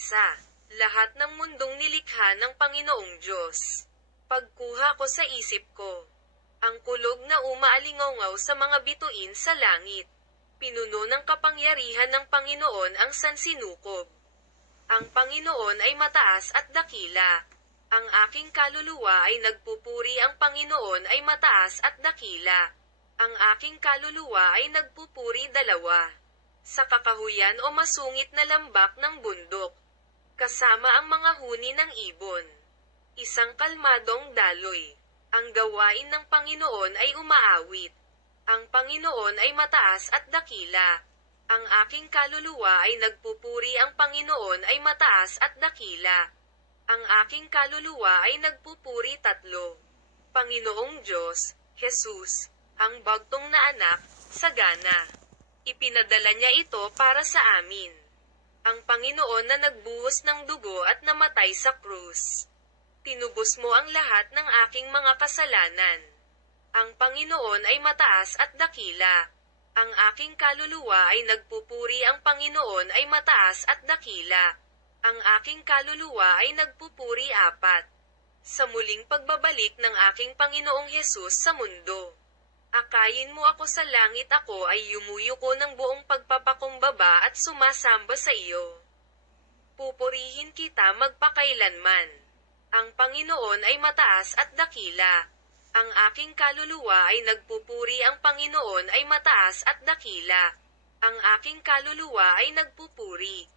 isa. Lahat ng mundong nilikha ng Panginoong Diyos. Pagkuha ko sa isip ko. Ang kulog na umaalingaw sa mga bituin sa langit. Pinuno ng kapangyarihan ng Panginoon ang sansinukob. Ang Panginoon ay mataas at dakila. Ang aking kaluluwa ay nagpupuri, ang Panginoon ay mataas at dakila. Ang aking kaluluwa ay nagpupuri dalawa. Sa kakahuyan o masungit na lambak ng bundok. Kasama ang mga huni ng ibon. Isang kalmadong daloy. Ang gawain ng Panginoon ay umaawit. Ang Panginoon ay mataas at dakila. Ang aking kaluluwa ay nagpupuri, ang Panginoon ay mataas at dakila. Ang aking kaluluwa ay nagpupuri tatlo. Panginoong Diyos, Jesus, ang bagtong na anak, sagana. Ipinadala niya ito para sa amin. Ang Panginoon na nagbuhos ng dugo at namatay sa krus. Tinubos mo ang lahat ng aking mga kasalanan. Ang Panginoon ay mataas at dakila. Ang aking kaluluwa ay nagpupuri, ang Panginoon ay mataas at dakila. Ang aking kaluluwa ay nagpupuri apat. Sa muling pagbabalik ng aking Panginoong Hesus sa mundo. Akayin mo ako sa langit, ako ay yumuyuko ng buong pagpapakumbaba at sumasamba sa iyo. Pupurihin kita magpakailanman. Ang Panginoon ay mataas at dakila. Ang aking kaluluwa ay nagpupuri, ang Panginoon ay mataas at dakila. Ang aking kaluluwa ay nagpupuri.